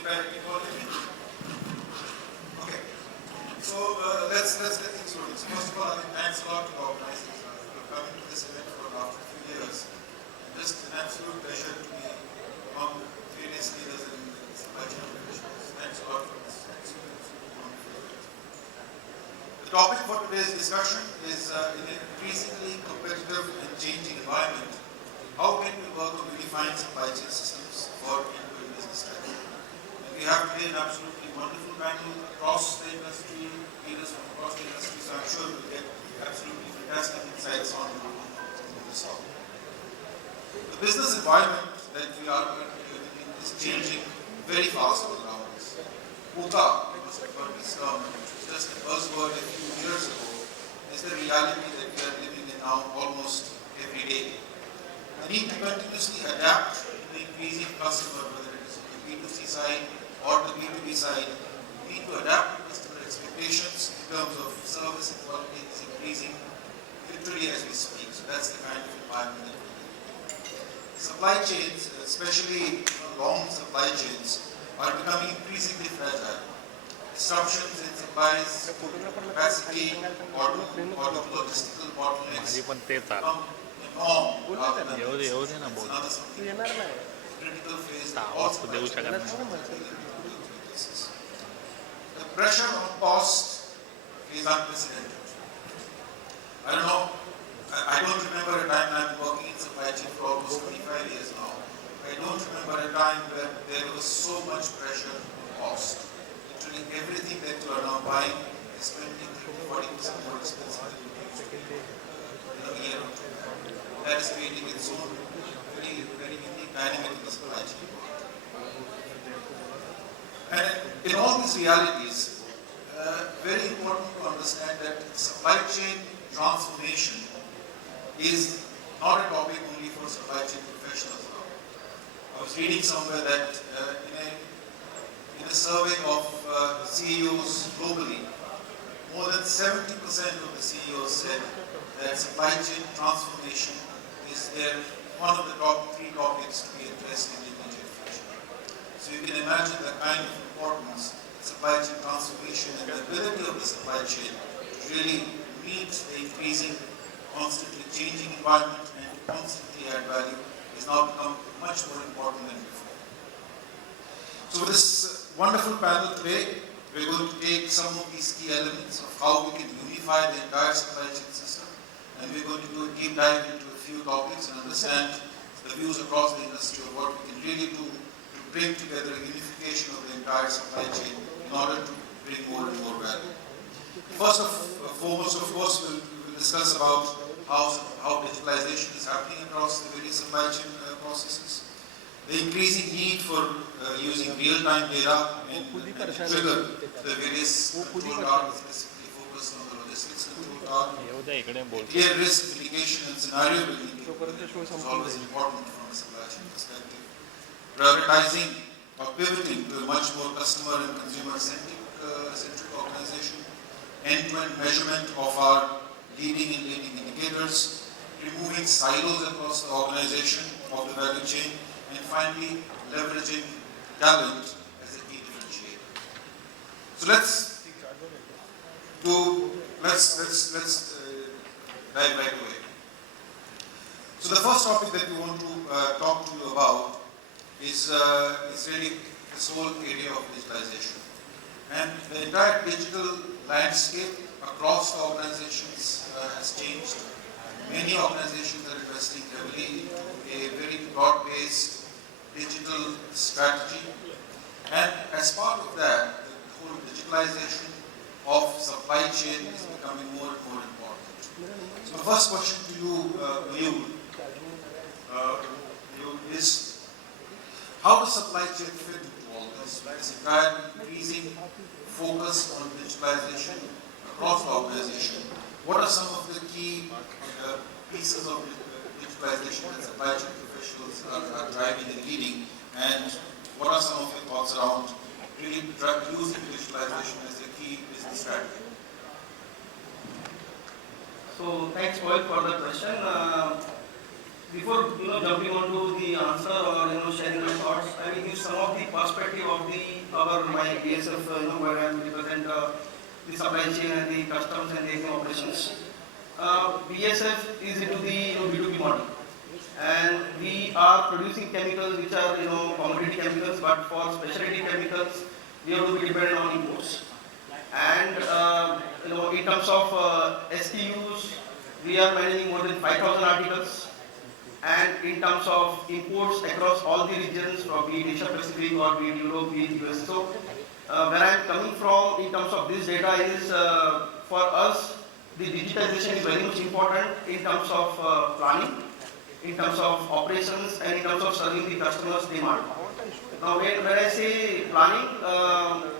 Okay. So let's get things rolling. So first of all, I think thanks a lot to the organizers for coming to this event for after a few years. Just an absolute pleasure to be among various leaders in the supply chain professionals. Thanks a lot for this. The topic for today's discussion is in an increasingly competitive and changing environment, how can we work on unifying supply chain systems for end-to-end business strategy? And we have today an absolutely wonderful panel across the industry, leaders from across the industry, so I'm sure we'll get absolutely fantastic insights on this topic. The business environment that we are living in is changing very fast all around us. VUCA, you must have heard this term, just a buzzword a few years ago, is the reality that we are living in now almost every day. We need to continuously adapt to the increasing customer, whether it is on the B2C side or the B2B side. We need to adapt to customer expectations in terms of service and quality is increasing literally as we speak. So that's the kind of environment that we live in. Supply chains, especially long supply chains, are becoming increasingly fragile. Disruptions in supplies, capacity, or logistical bottlenecks become enormous. Another critical phase of all supply chain. The pressure on cost is unprecedented. I don't know, I don't remember a time, I've been working in supply chain for almost 25 years now. I don't remember a time where there was so much pressure on cost. Literally everything that you are now buying is 20, 30, 40% more expensive than it used to be in a year or two. That is creating its own very, very unique dynamic in the supply chain. And in all these realities, very important to understand that supply chain transformation is not a topic only for supply chain professionals now. I was reading somewhere that in a survey of CEOs globally, more than 70% of the CEOs said that supply chain transformation is one of the top 3 topics to be addressed in the immediate future. So you can imagine the kind of importance supply chain transformation and the ability of the supply chain to really meet the increasing, constantly changing environment and constantly add value is now become much more important than before. So with this wonderful panel today, we're going to take some of these key elements of how we can unify the entire supply chain system, and we're going to do a deep dive into a few topics and understand the views across the industry of what we can really do to bring together a unification of the entire supply chain in order to bring more and more value. First and foremost, of course, we'll discuss about how digitalization is happening across the various supply chain processes, the increasing need for using real-time data and trigger the various control tower, specifically focused on the logistics control tower. Clear risk mitigation and scenario building is always important from a supply chain perspective. Prioritizing or pivoting to a much more customer and consumer-centric organization. End-to-end measurement of our leading and leading indicators, removing silos across the organization of the value chain, and finally leveraging talent as a key differentiator. So let's dive right away. So the first topic that we want to talk to you about is really this whole area of digitalization. And the entire digital landscape across the organizations has changed. Many organizations are investing heavily into a very broad-based digital strategy. And as part of that, the whole digitalization of supply chain is becoming more and more important. So the first question to you, Mayur, is how does supply chain fit into all this? This entire increasing focus on digitalization across the organization. What are some of the key pieces of digitalization that supply chain professionals are driving and leading? And what are some of your thoughts around really using digitalization as a key business strategy? So thanks, Pavel, for the question. before jumping onto the answer or sharing my thoughts, I will give some of the perspective of my BASF where I am represent the supply chain and the customs and the operations. BASF is into the B2B model, and we are producing chemicals which are commodity chemicals, but for specialty chemicals we are going to be dependent on imports. And in terms of SKUs, we are managing more than 5,000 articles. And in terms of imports across all the regions, be it Asia Pacific or be it Europe, be it US. So where I am coming from in terms of this data is for us, the digitization is very much important in terms of planning, in terms of operations, and in terms of serving the customers' demand. Now when I say planning,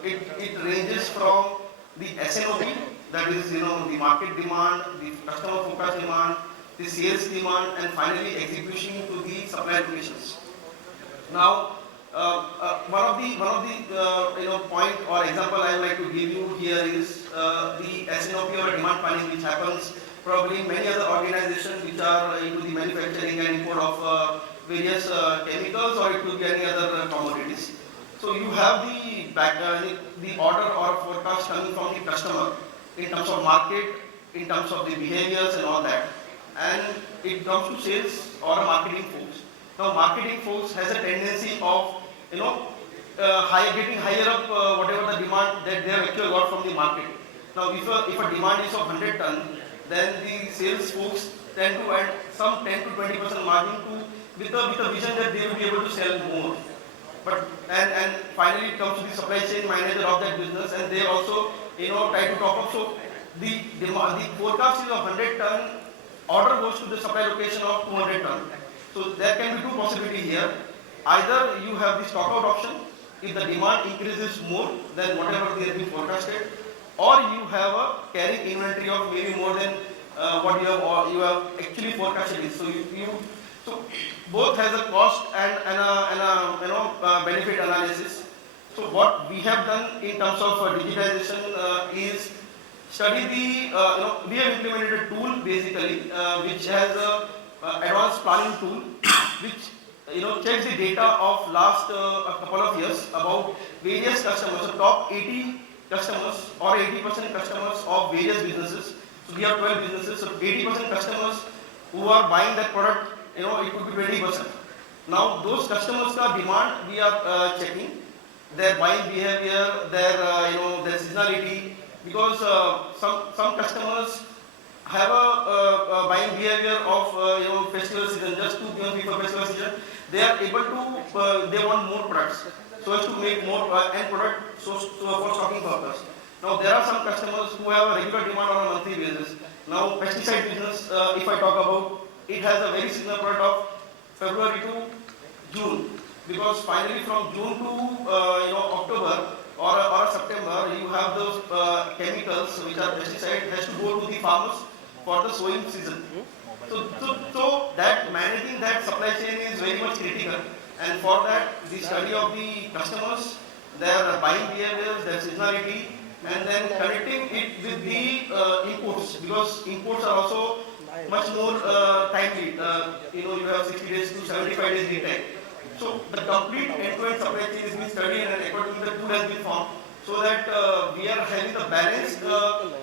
it ranges from the SNOP, that is the market demand, the customer focus demand, the sales demand, and finally execution to the supply locations. Now, one of the point or example I would like to give you here is the SNOP or demand planning, which happens probably in many other organizations which are into the manufacturing and import of various chemicals, or it could be any other commodities. So you have the order or forecast coming from the customer in terms of market, in terms of the behaviors and all that, and it comes to sales or marketing folks. Now marketing folks has a tendency of getting higher up whatever the demand that they have actually got from the market. Now if a demand is of 100 ton, then the sales folks tend to add some 10 to 20% margin with a vision that they will be able to sell more. But and finally it comes to the supply chain manager of that business, and they also try to top up. So the forecast is of 100 ton, order goes to the supply location of 200 ton. So there can be two possibilities here. Either you have the stock out option if the demand increases more than whatever they have been forecasted, or you have a carrying inventory of maybe more than what you have actually forecasted. So both has a cost and a benefit analysis. So what we have done in terms of digitization is study we have implemented a tool basically which has a advanced planning tool which checks the data of last a couple of years about various customers, so top 80 customers or 80% customers of various businesses. So we have 12 businesses, so 80% customers who are buying that product, it could be 20%. Now those customers' demand we are checking, their buying behavior, their seasonality, because some customers have a buying behavior of festival season. Just to before festival season, they are able to they want more products, so as to make more end product, so for stocking purpose. Now there are some customers who have a regular demand on a monthly basis. Now pesticide business, if I talk about, it has a very seasonal product of February to June, because finally from June to October or September, you have those chemicals which are pesticide has to go to the farmers for the sowing season. So that managing that supply chain is very much critical, and for that the study of the customers, their buying behaviors, their seasonality, and then connecting it with the imports, because imports are also much more timely. You have 60 days to 75 days lead time. So the complete end-to-end supply chain is being studied, and according to the tool has been formed, so that we are having the balance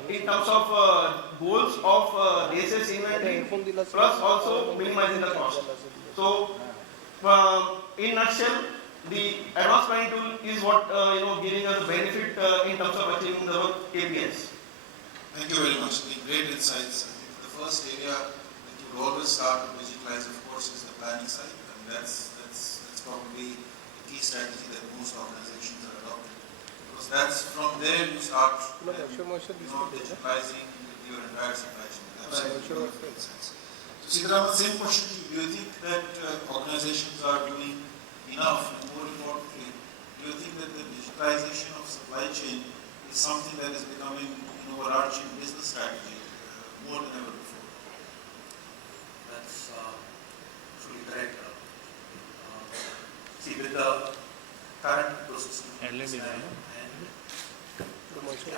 in terms of goals of DSS inventory plus also minimizing the cost. So in nutshell, the advanced planning tool is what giving us the benefit in terms of achieving the KPIs. Thank you very much. Great insights. I think the first area that you would always start to digitalize, of course, is the planning side, and that's probably the key strategy that most organizations are adopting, because that's from there you start digitalizing your entire supply chain. Absolutely. So Seetharam, same question to you. Do you think that organizations are doing enough, and more importantly, do you think that the digitalization of supply chain is something that is becoming an overarching business strategy more than ever before? That's truly correct. See, with the current processing and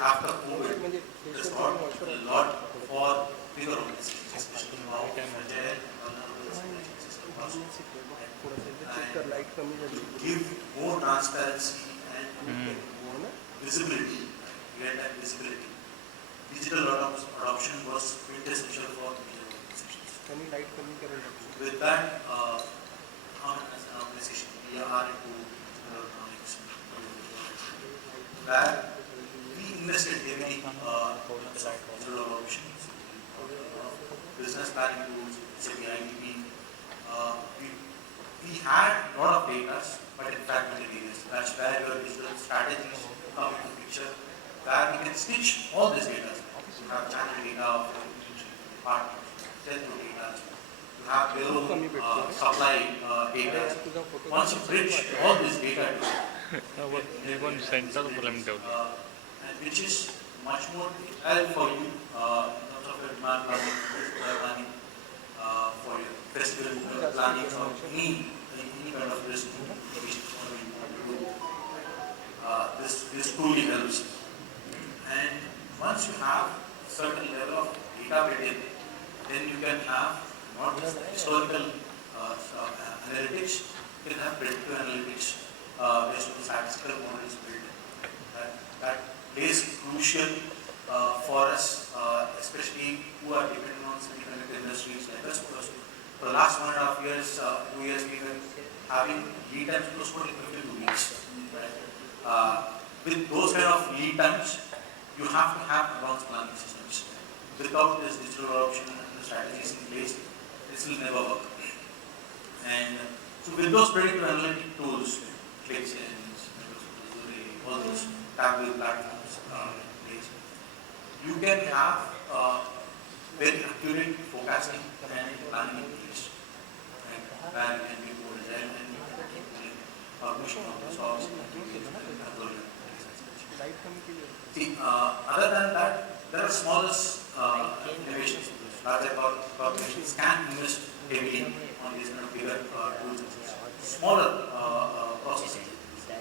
after COVID, there's not a lot for bigger organizations, especially now, fragile and vulnerable organizations. also. And to give more transparency and visibility, real-time visibility. Digital adoption was quintessential for major organizations. With that, Harman as an organization, we are into digital economics, where we invested heavily in terms of digital adoption, business planning tools, IDP. We had a lot of data, but in fragmented areas. That's where your digital strategies come into picture, where we can stitch all this data. You have channel data, partners, telco data, you have your own supply data. Once you bridge all this data and which is much more helpful for you in terms of your demand planning, for your festival planning, or any kind of risk mitigation you want to do. This truly helps. And once you have a certain level of data built in, then you can have not just historical analytics, you can have predictive analytics based on the statistical models built in. That is crucial for us, especially who are dependent on semiconductor industries like us, because for the last 1.5 years, 2 years, we were having lead times close to 52 weeks. Right? With those kind of lead times, you have to have advanced planning systems. Without this digital adoption and the strategies in place, this will never work. And so with those predictive analytic tools, ClickSense, all those tablet platforms in place, you can have very accurate forecasting and planning in place. And where you can be more agile and pushing on the stocks. See, other than that, there are smaller innovations. Larger corporations can invest heavily on these kind of bigger tools. Smaller processes,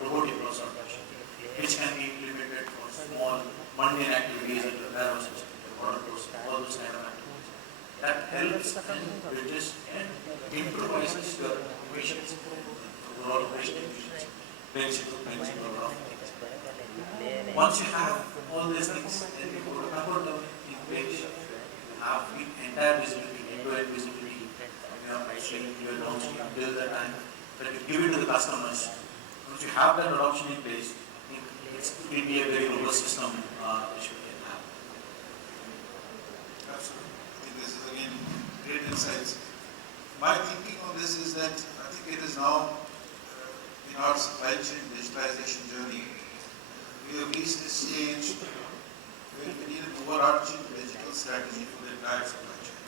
robotic process automation, which can be implemented for small mundane activities like the warehouses, order process, all those kind of activities. That helps and bridges and improvises your operations, overall operational efficiency, brings into a lot of things. Once you have all these things, then you put a control down in place, you have the entire visibility, end-to-end visibility, you have pricing, you have downstream, bill the time, that you give it to the customers. Once you have that adoption in place, it will be a very robust system which we can have. Absolutely. I think this is again great insights. My thinking on this is that I think it is now in our supply chain digitalization journey, we have reached this stage where we need an overarching digital strategy for the entire supply chain.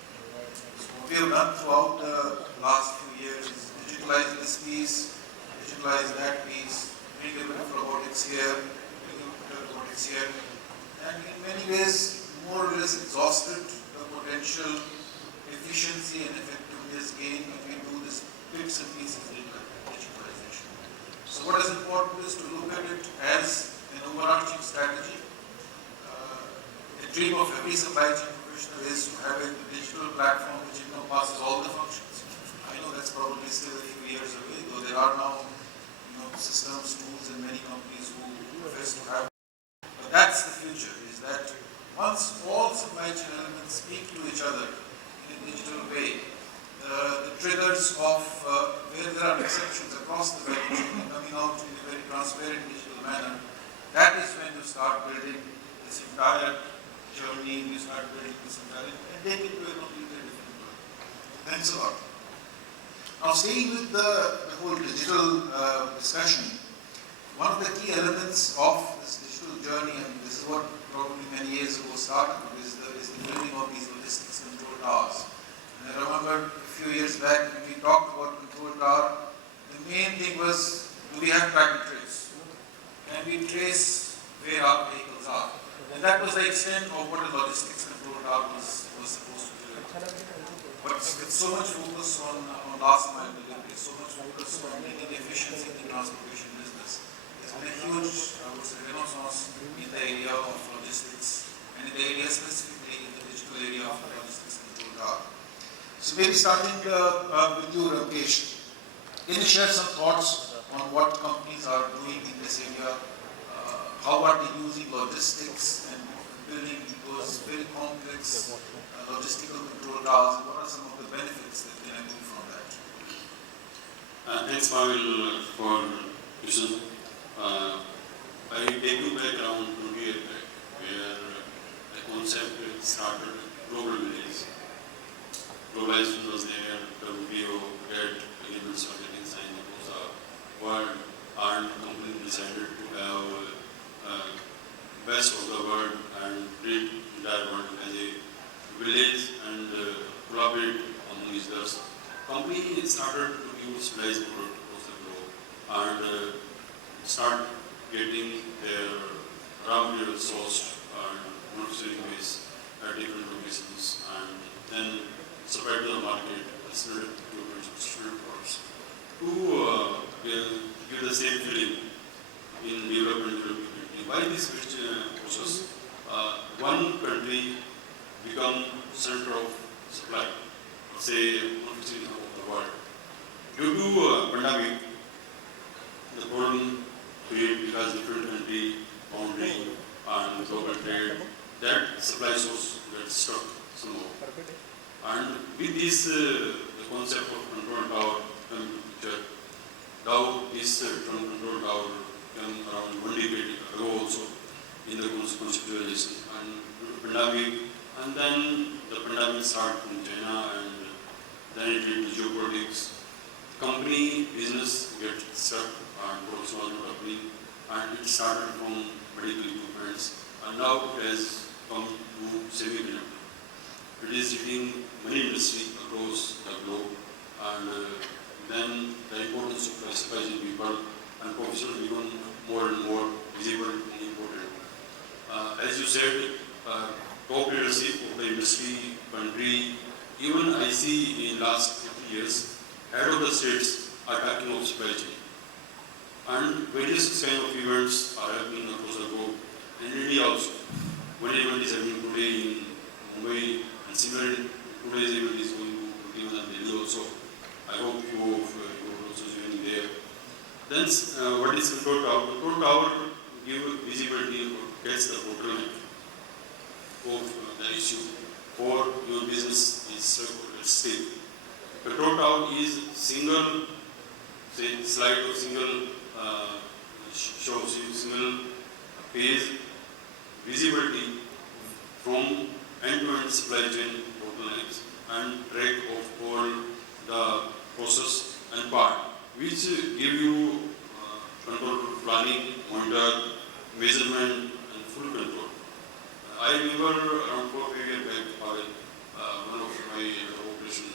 So what we have done throughout the last few years is digitalize this piece, digitalize that piece, bring a bit of robotics here, bring a bit of robotics here, and in many ways more or less exhausted the potential efficiency and effectiveness gain if we do this bits and pieces digitalization. So what is important is to look at it as an overarching strategy. The dream of every supply chain professional is to have a digital platform which encompasses all the functions. I know that's probably still a few years away, though there are now systems, tools in many companies who profess to have. But that's the future, is that once all supply chain elements speak to each other in a digital way, the triggers of where there are exceptions across the value chain coming out in a very transparent digital manner, that is when you start building this entire journey, you start building this entire, and take it to a completely different world. Thanks a lot. Now, staying with the whole digital discussion, one of the key elements of this digital journey, and this is what probably many years ago started, is the building of these logistics control towers. And I remember a few years back when we talked about control tower, the main thing was, do we have track and trace? Can we trace where our vehicles are? And that was the extent of what a logistics control tower was supposed to do. But with so much focus on last mile delivery, so much focus on making efficiency in the transportation business, there's been a huge, I would say, renaissance in the area of logistics, and in the area specifically in the digital area of the logistics control tower. So maybe starting with you, Ramkesh. Can you share some thoughts on what companies are doing in this area? How are they using logistics and building those very complex logistical control towers? What are some of the benefits that can accrue from that? Thanks, Pavel, for question. I take you back around 20 years back, where the concept started global village. Globalization was there, WTO, GATT, agreements were getting signed across the world, and companies decided to have best of the world and treat entire world as a village and collaborate among each other. Company started to use supplies product across the globe and start getting their raw material sourced and manufacturing base at different locations, and then supply to the market considered products to give the same feeling in development. Why this process? One country become center of supply, say manufacturing of the world. Due to pandemic, the problem created because different country boundary and global trade, that supply source gets stuck somehow. And with this, the concept of control tower came into picture. Now this control tower came around 1 decade ago also in the conceptualization and pandemic, and then the pandemic started from China, and then it led to geopolitics. Company business gets stuck and production was not happening, and it started from medical equipments, and now it has come to semiconductor. It is hitting many industries across the globe, and then the importance of supply chain people and professionals become more and more visible and important. As you said, top leadership of the industry, country, even I see in last 50 years, head of the states are talking of supply chain. And various kind of events are happening across the globe. In India also, one event is happening today in Mumbai, and similarly, today's event is going to even in Delhi also. I hope you are also joining there. Then, what is control tower? Control tower give visibility or gets the bottleneck of the issue, or your business is stable. Control tower is single, say, slide or single shows you single page visibility from end-to-end supply chain bottlenecks and track of all the process and part, which give you control planning, monitor, measurement, and full control. I remember around 4 years back, Pavel, one of my operation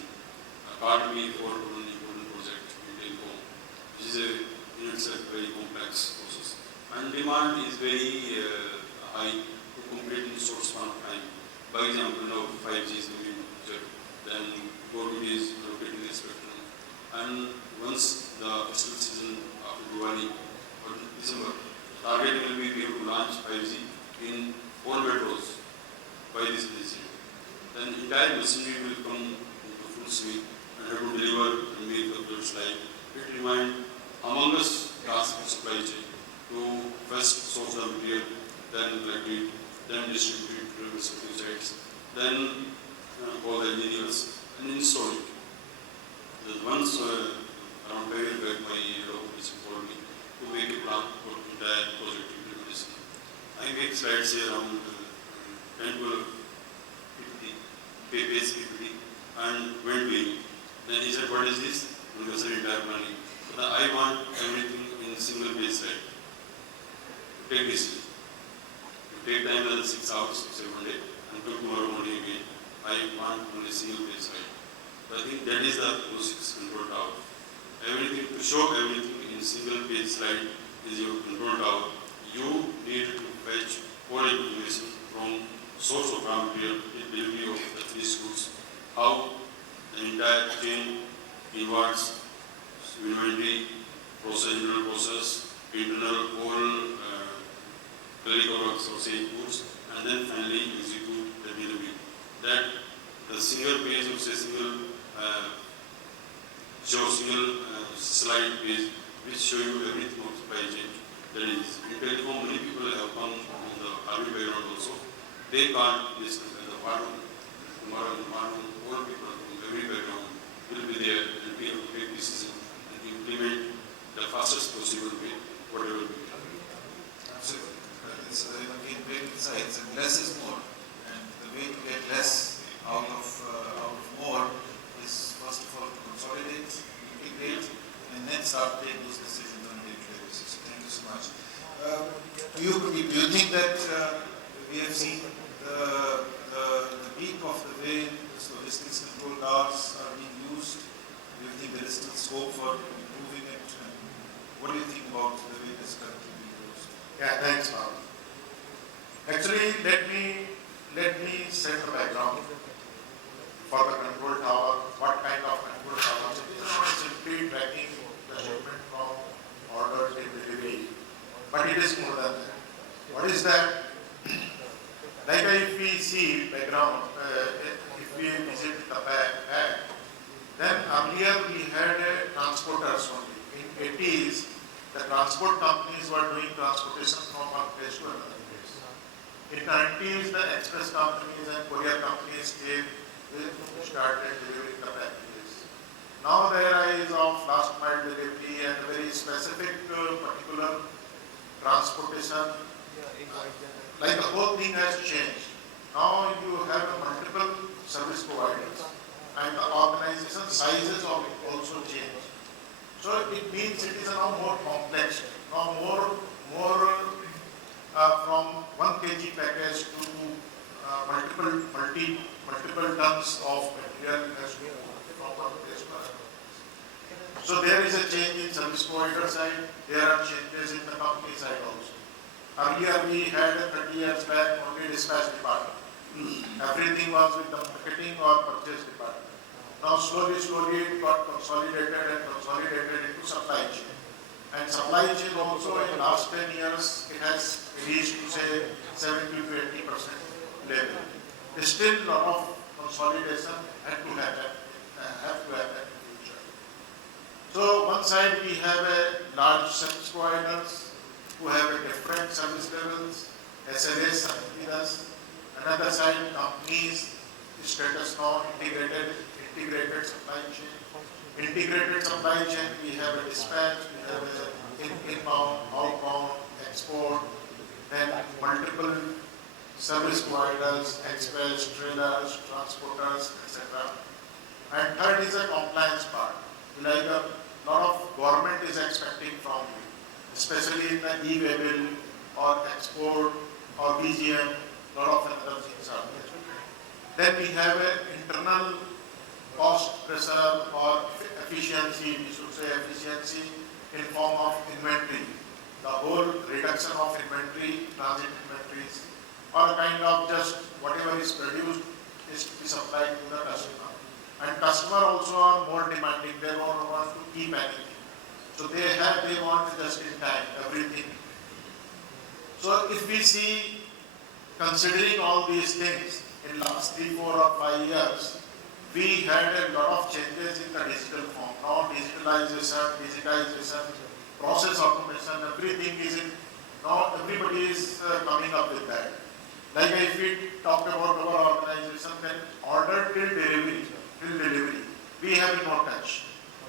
called me for an important project in Telecom, which is in itself very complex process. And demand is very high to complete in short span of time. For example, now 5G is coming in picture, then government is allocating the spectrum. And once the festival season after Tewari or December, target will be able to launch 5G in 4 metros by this year. Then entire machinery will come into full swing and have to deliver and make the goods like it remained among us task of supply chain to first source the material, then collect it, then distribute it to the respective sites, then call the engineers and install it. Once around 5 years back, my office called me to make a plan for entire project implementation. I make slides here around 10 to 50 pages, and went doing. Then he said, what is this? Because I entire planning. But I want everything in single page slide. Take this. You take time another 6 hours, say 1 day, and tomorrow morning again. I want only single page slide. So I think that is the process control tower. Everything, to show everything in single page slide is your control tower. You need to fetch all information from source of raw material, delivery of the finished goods, how the entire chain inwards, inventory, internal process, internal whole clerical works or say goods, and then finally execute the delivery. That the single page of say single show single slide which show you everything of supply chain. That is, in telecom, many people have come from the army background also. They can't discuss as a part of all people from every background will be there and be able to take decision and implement the fastest possible way, whatever we can. Absolutely. It's again great insights, and less is more. And the way to get less out of more is first of all to consolidate, integrate, and then start taking those decisions on a day-to-day basis. Thank you so much. Do you think that we have seen the peak of the way this logistics control towers are being used? Do you think there is still scope for improving it? And what do you think about the way this is currently being used? Yeah, thanks, Pavel. Actually, let me set the background for the control tower. What kind of control tower? It is not simply tracking the shipment from order to delivery, but it is more than that. What is that? Like if we see background, if we visit the back, then earlier we had transporters only. In 80s, the transport companies were doing transportation from one place to another place. In 90s, the express companies and courier companies started delivering the packages. Now the rise of last mile delivery and very specific particular transportation, like the whole thing has changed. Now you have multiple service providers and the organization sizes of it also change. So it means it is now more complex, now more from 1 kg package to multiple tons of material has to move from one place to another. So there is a change in service provider side, there are changes in the company side also. Earlier we had 30 years back only dispatch department. Everything was with the marketing or purchase department. Now slowly it got consolidated into supply chain. And supply chain also in last 10 years it has reached to say 70 to 80% level. Still a lot of consolidation have to happen in future. So one side we have a large service providers who have a different service levels, SLAs, services. Another side companies, status now integrated supply chain. Integrated supply chain, we have a dispatch, we have a inbound, outbound, export, then multiple service providers, express, trailers, transporters, etc. And third is a compliance part. Like a lot of government is expecting from you, especially in the e-label or export or BGM, lot of other things are there. Then we have an internal cost pressure or efficiency, we should say efficiency in form of inventory. The whole reduction of inventory, transit inventories, or kind of just whatever is produced is to be supplied to the customer. And customer also are more demanding, they don't want to keep anything. So they want just in time, everything. So if we see, considering all these things, in last 3, 4 or 5 years, we had a lot of changes in the digital form. Now digitization, process automation, everything is in, now everybody is coming up with that. Like if we talk about our organization, then order till delivery, we have no touch.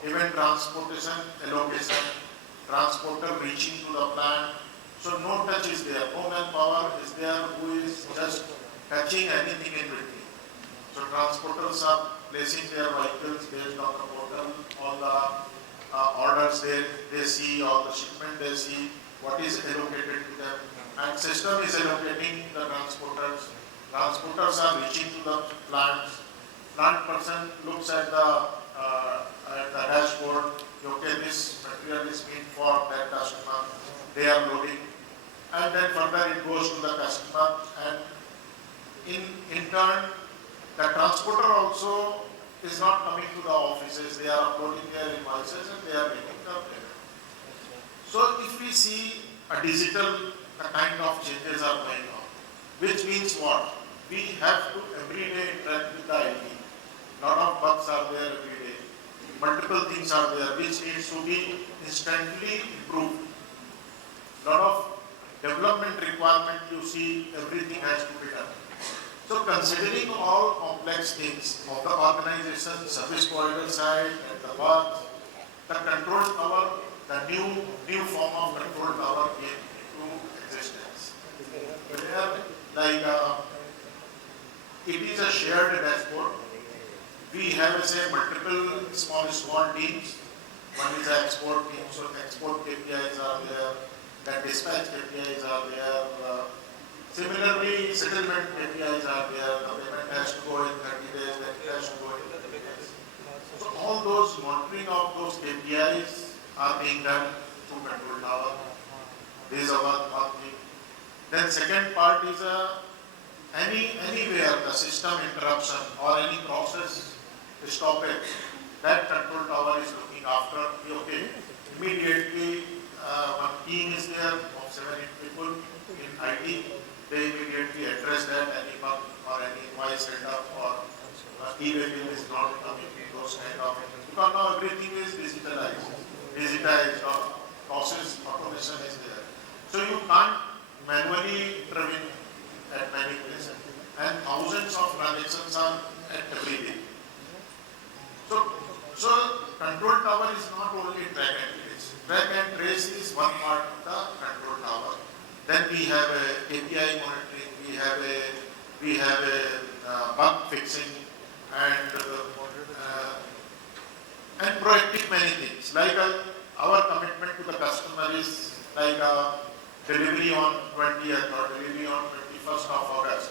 Even transportation, allocation, transporter reaching to the plant, so no touch is there, no manpower is there who is just touching anything in between. So transporters are placing their vehicles based on the portal, all the orders they see, all the shipment they see, what is allocated to them, and system is allocating the transporters. Transporters are reaching to the plants. Plant person looks at the dashboard, okay, this material is meant for that customer, they are loading, and then further it goes to the customer, and in turn the transporter also is not coming to the offices, they are uploading their invoices and they are getting the payment. So if we see a digital, the kind of changes are going on, which means what? We have to every day interact with the IT. lot of bugs are there every day. Multiple things are there which needs to be instantly improved. Lot of development requirement, you see, everything has to be done. So considering all complex things of the organization, service provider side, and the work, the control tower, the new form of control tower came into existence. Where, like, it is a shared dashboard. We have, say, multiple small teams. One is the export team, so export KPIs are there, then dispatch KPIs are there. Similarly, settlement KPIs are there, the payment has to go in 30 days, then it has to go in 30 days. So all those monitoring of those KPIs are being done through control tower. This is one thing. Then second part is anywhere the system interruption or any process stoppage, that control tower is looking after. Okay, immediately one team is there of 7-8 people in IT. They immediately address that any bug or any invoice end up or e-way bill is not coming, those kind of things. Because now everything is digitized or process automation is there. So you can't manually intervene at many places, and thousands of transactions are at every day. So control tower is not only track and trace. Track and trace is one part of the control tower. Then we have a API monitoring, we have a bug fixing and proactive many things. Like our commitment to the customer is like delivery on 20th or delivery on 21st of August.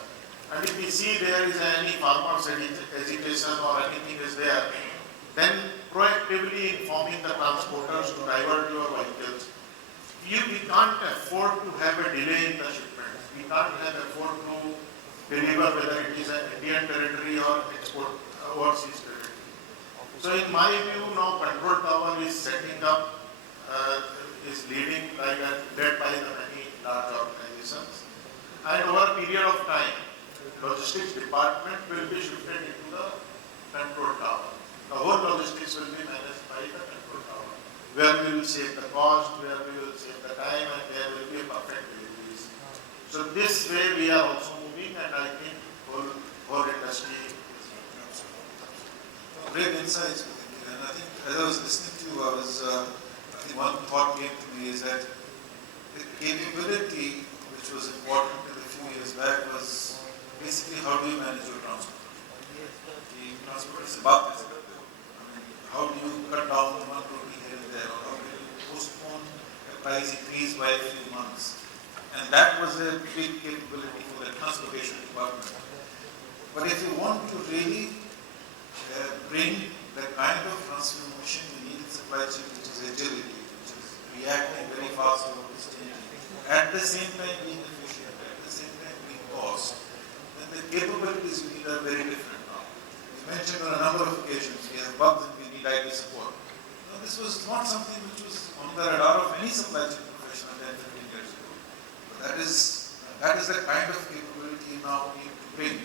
And if we see there is any farmer's hesitation or anything is there, then proactively informing the transporters to divert your vehicles. We can't afford to have a delay in the shipment. We can't afford to deliver whether it is an Indian territory or export overseas territory. So in my view now control tower is setting up, is leading led by the many large organizations. And over a period of time, logistics department will be shifted into the control tower. The whole logistics will be managed by the control tower, where we will save the cost, where we will save the time, and there will be a perfect deliveries. So this way we are also moving, and I think whole industry is great insights, and I think as I was listening to you, I think one thought came to me is that the capability which was important a few years back was basically how do you manage your transport? The transport is a buck. How do you cut down the 1 rupee here and there, or how do you postpone a price increase by a few months? And that was a big capability for the transportation department. But if you want to really bring the kind of transformation you need in supply chain, which is agility, which is reacting very fast to what is changing, at the same time being efficient, at the same time being cost, then the capabilities you need are very different now. You mentioned on a number of occasions, we have bugs and we need IT support. Now, this was not something which was on the radar of any supply chain professional 10, 15 years ago. But that is the kind of capability you now need to bring.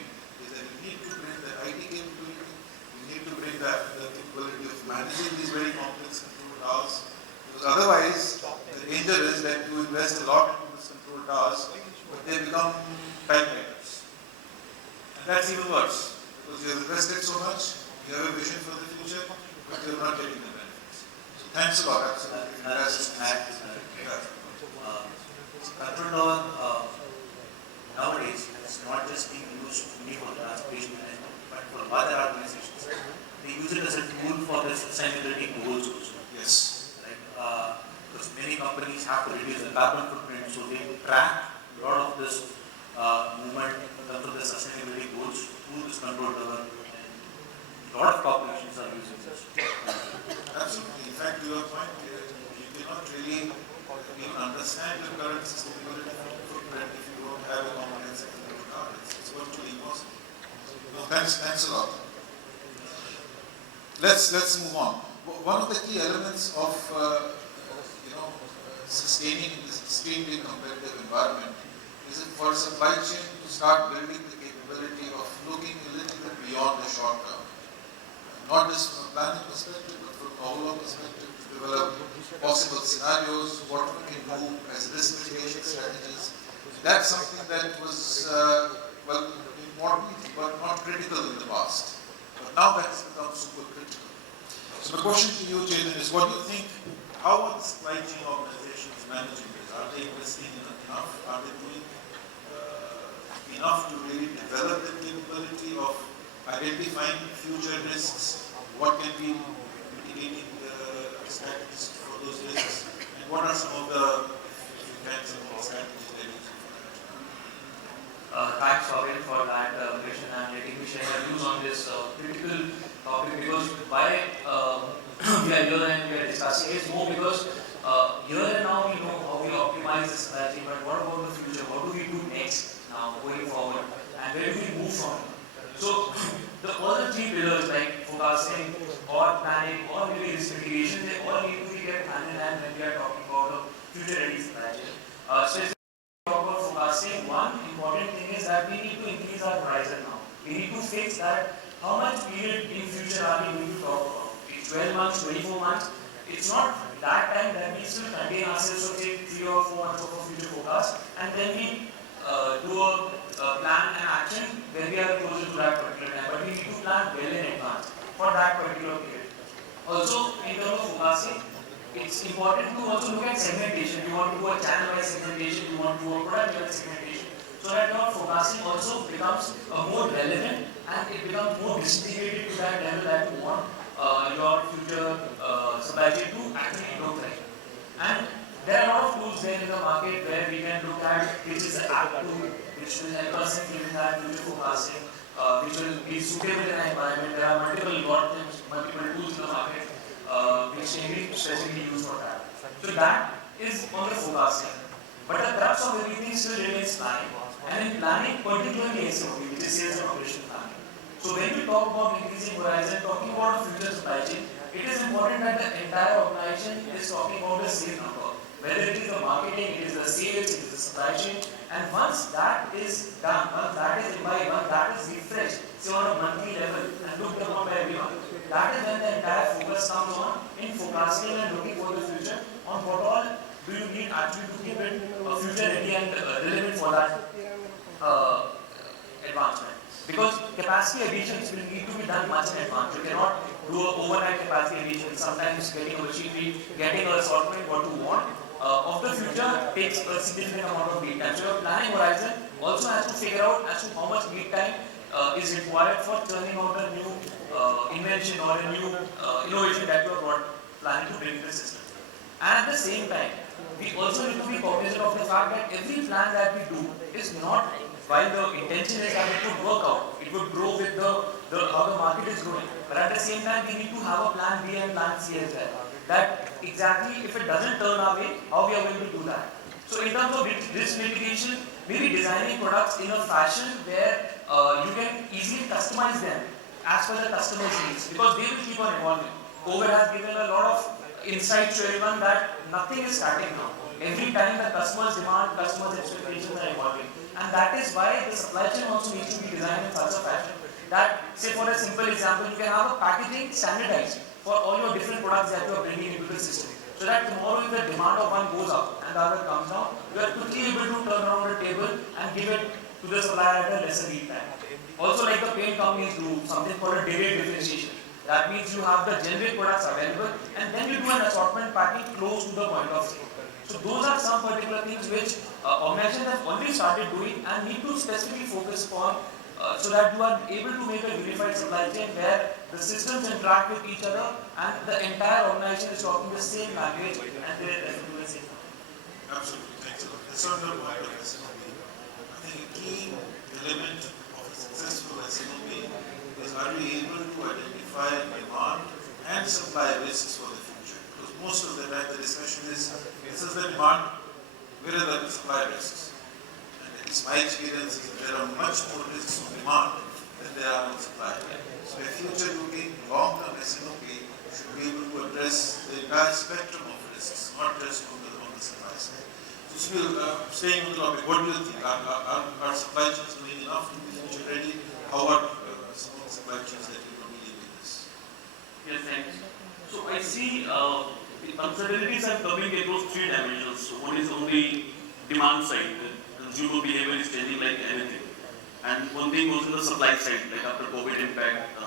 Is that you need to bring the IT capability, you need to bring the capability of managing these very complex control towers. Because otherwise, the danger is that you invest a lot into this control towers, but they become typewriters. And that's even worse, because you have invested so much, you have a vision for the future, but you're not getting the benefits. So thanks a lot, absolutely. Control tower nowadays is not just being used only for transportation management, but for other organizations. They use it as a tool for their sustainability goals also. Yes. Because many companies have to reduce the carbon footprint, so they track a lot of this movement in terms of the sustainability goals through this control tower. A lot of corporations are using this. Absolutely. In fact, your point here, you cannot really even understand your current sustainability footprint if you don't have a comprehensive control tower. It's virtually impossible. No, thanks a lot. Let's move on. One of the key elements of sustaining this extremely competitive environment is for supply chain to start building the capability of looking a little bit beyond the short term. not just from a planning perspective, but from an overall perspective, to develop possible scenarios, what we can do as risk mitigation strategies. That's something that was, well, important, but not critical in the past. But now that has become super critical. So the question to you, Chetan, is what do you think, how are the supply chain organizations managing this? Are they investing enough? Are they doing enough to really develop the capability of identifying future risks? What can be mitigating strategies for those risks? And what are some of the strategies they're using for that? Thanks, Pavel, for that question and letting me share my views on this critical topic, because why we are here and we are discussing it more because here and now we know how we optimize the supply chain, but what about the future? What do we do next now going forward? And where do we move from? So the other three pillars like forecasting or planning or maybe risk mitigation, they all need to be kept hand in hand when we are talking about a future ready supply chain. Specifically talk about forecasting, one important thing is that we need to increase our horizon now. We need to fix that how much period in future are we going to talk about. It's 12 months, 24 months. It's not that time that we still contain ourselves to take 3 or 4 months of a future forecast and then we do a plan and action when we are closer to that particular time. But we need to plan well in advance for that particular period. Also, in terms of forecasting, it's important to also look at segmentation. You want to do a channel-wise segmentation, you want to do a product-wise segmentation, so that your forecasting also becomes more relevant and it becomes more distributed to that level that you want your future supply chain to actually look like. And there are a lot of tools there in the market where we can look at, which is the app tool, which will help us in giving that future forecasting, which will be suitable in an environment. There are multiple algorithms, multiple tools in the market which can be specifically used for that. So that is on the forecasting. But the crux of everything still remains planning. And in planning, particularly SOP, which is sales and operation planning. So when we talk about increasing horizon, talking about future supply chain, it is important that the entire organization is talking about the same number. Whether it is the marketing, it is the sales, it is the supply chain. And once that is done, once that is imbibed, once that is refreshed, say on a monthly level and looked upon by everyone, that is when the entire focus comes on in forecasting and looking for the future on what all do you need actually to keep it future ready and relevant for that advancement. Because capacity additions will need to be done much in advance. You cannot do an overnight capacity addition. Sometimes getting a machinery, getting a assortment, what you want of the future takes a significant amount of lead time. So your planning horizon also has to figure out as to how much lead time is required for turning out a new invention or a new innovation that you are planning to bring to the system. And at the same time, we also need to be cognizant of the fact that every plan that we do is not, while the intention is that it would work out, it would grow with how the market is growing. But at the same time, we need to have a plan B and plan C as well. That exactly if it doesn't turn our way, how we are going to do that. So in terms of risk mitigation, maybe designing products in a fashion where you can easily customize them as per the customer's needs, because they will keep on evolving. COVID has given a lot of insight to everyone that nothing is static now. Every time the customers' demand, customers' expectations are evolving. And that is why the supply chain also needs to be designed in such a fashion that, say for a simple example, you can have a packaging standardized for all your different products that you are bringing into the system. So that tomorrow if the demand of one goes up and the other comes down, you are quickly able to turn around the table and give it to the supplier at a lesser lead time. Also, like the paint companies do something called a delayed differentiation. That means you have the generic products available and then you do an assortment packing close to the point of sale. So those are some particular things which organizations have already started doing and need to specifically focus upon so that you are able to make a unified supply chain where the systems interact with each other and the entire organization is talking the same language and they are doing the same. Absolutely, thanks a lot. That's on the point of SNOP. I think a key element of a successful SNOP is are we able to identify demand and supply risks for the future? Because most of the time the discussion is, this is the demand, where are the supply risks? And it's my experience is that there are much more risks on demand than there are on supply. So a future looking long-term SNOP should be able to address the entire spectrum of risks, not just on the supply side. So Sunil, staying on the topic, what do you think? Are supply chains doing enough to be future ready? How are some of the supply chains that you are dealing with this? Yes, thanks. So I see the uncertainties are coming across three dimensions. So one is on the demand side, the consumer behavior is changing like anything. And one thing goes in the supply side, like after COVID impact,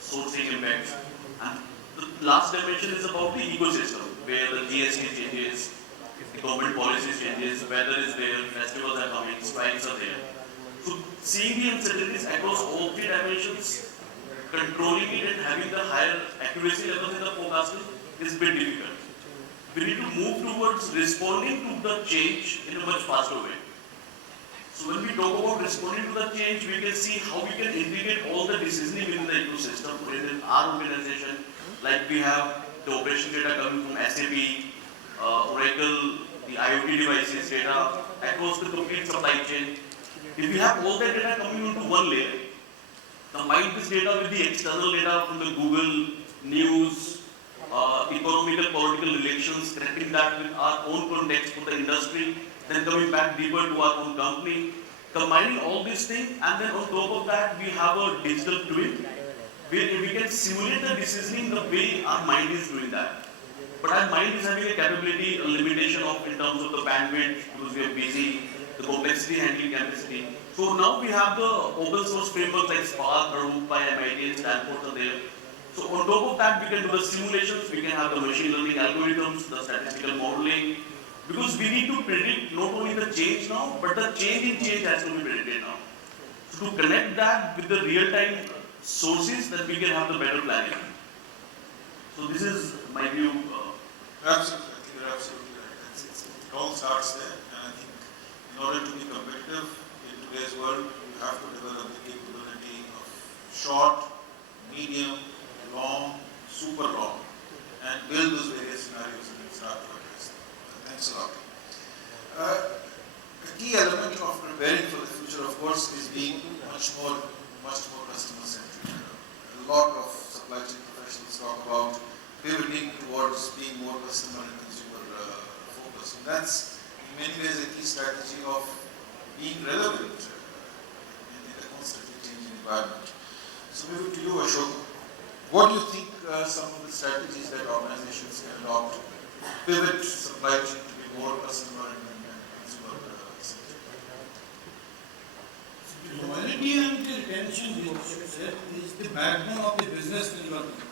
sourcing impacts. And the last dimension is about the ecosystem, where the GST changes, the government policies changes, weather is there, festivals are coming, strikes are there. So seeing the uncertainties across all three dimensions, controlling it and having the higher accuracy levels in the forecasting is a bit difficult. We need to move towards responding to the change in a much faster way. So when we talk about responding to the change, we can see how we can integrate all the decisioning within the ecosystem within our organization. Like we have the operation data coming from SAP, Oracle, the IoT devices data across the complete supply chain. If we have all that data coming into one layer, combine this data with the external data from the Google, news, economical, political relations, connecting that with our own context for the industry, then coming back deeper to our own company, combining all these things, and then on top of that, we have a digital twin, where we can simulate the decisioning the way our mind is doing that. But our mind is having a capability, a limitation of in terms of the bandwidth, because we are busy, the complexity handling capacity. So now we have the open source frameworks like Spark, Hadoop by MIT and Stanford are there. So on top of that, we can do the simulations, we can have the machine learning algorithms, the statistical modeling, because we need to predict not only the change now, but the change in change has to be predicted now. So to connect that with the real-time sources, that we can have the better planning. So this is my view. Absolutely, I think you're absolutely right. It all starts there, and I think in order to be competitive in today's world, you have to develop the capability of short, medium, long, super long, and build those various scenarios and start to address them. Thanks a lot. A key element of preparing for the future, of course, is being much more customer-centric. A lot of supply chain professionals talk about pivoting towards being more customer and consumer focused. And that's in many ways a key strategy of being relevant in a constantly changing environment. So moving to you, Ashok, what do you think some of the strategies that organizations can adopt to pivot supply chain to be more customer and consumer centric? Loyalty and the retention, is the backbone of the business that you are doing.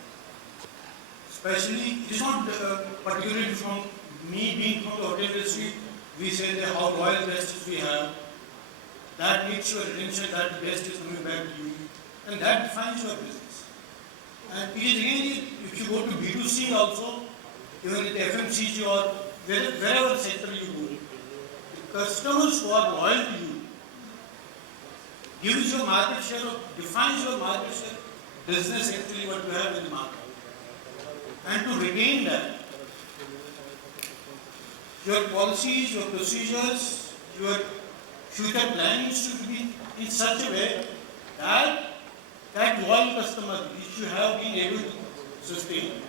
Especially, it is not particularly from me being from the hotel industry, we say that how loyal guests we have, that makes your retention, that the guest is coming back to you, and that defines your business. And it is again, if you go to B2C also, even in the FMCG or wherever sector you go, the customers who are loyal to you gives your market share, or defines your market share, business actually what you have in the market. And to retain that, your policies, your procedures, your future planning should be in such a way that that loyal customer which you have been able to sustain,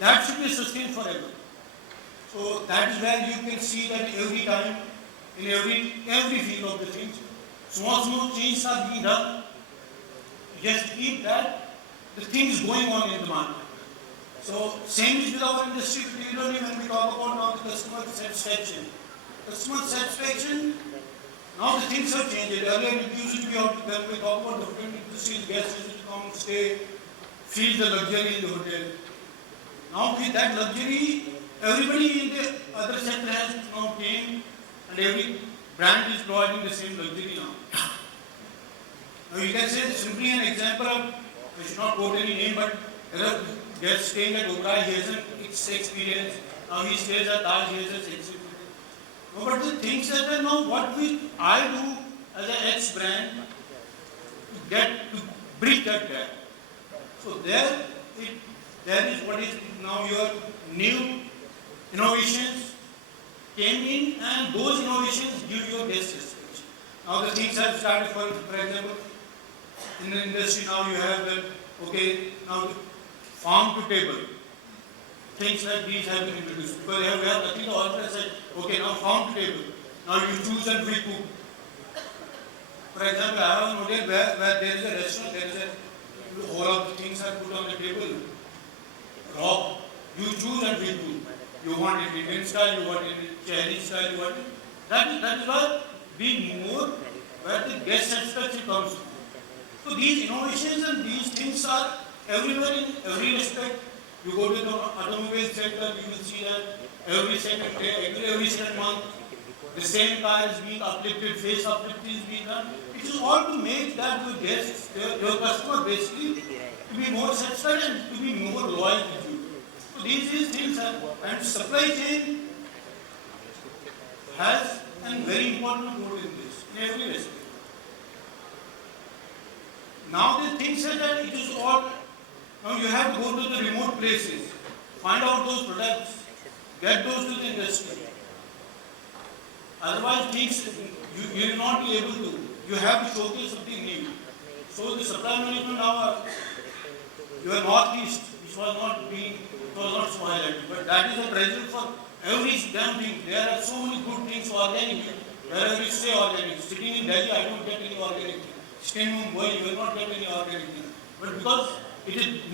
that should be sustained forever. So that is where you can see that every time, in every field of the things, small changes are being done. Just keep that the things going on in the market. So same is with our industry, particularly when we talk about now the customer satisfaction. Customer satisfaction, now the things have changed. Earlier it used to be out when we talk about the hotel industry, guests used to come, stay, feel the luxury in the hotel. Now with that luxury, everybody in the other sector has now came, and every brand is providing the same luxury now. Now you can say simply an example of, I should not quote any name, but guest staying at Oberoi, he has an experience. Now he stays at Taj, he has an experience. No, but the things that are now what I do as an X brand to bridge that gap. So there is what is now your new innovations came in, and those innovations give your guest satisfaction. Now the things have started, for example, in the industry now you have the, okay, now the farm to table. Things like these have been introduced. Because we have nothing to alter, say, okay, now farm to table. Now you choose and we cook. For example, I have a hotel where there is a restaurant, there is a whole of the things are put on the table. crop, you choose and we choose. You want it Indian style, you want it Chinese style, you want it. That is why being more where the guest satisfaction comes from. So these innovations and these things are everywhere in every respect. You go to the automobile sector, you will see that every second day, every second month, the same car is being uplifted, face uplifted is being done. It is all to make that your guests, your customer basically, to be more satisfied and to be more loyal to you. So these things are, and supply chain has a very important role in this, in every respect. Now the thing said that it is all, now you have to go to the remote places, find out those products, get those to the industry. Otherwise things, you will not be able to, you have to showcase something new. So the supply management now, your northeast, which was not being, it was not so highlighted, but that is a treasure for every damn thing. There are so many good things for organic. Wherever you say organic, sitting in Delhi, I don't get any organic thing. Staying in Mumbai, you will not get any organic thing. But because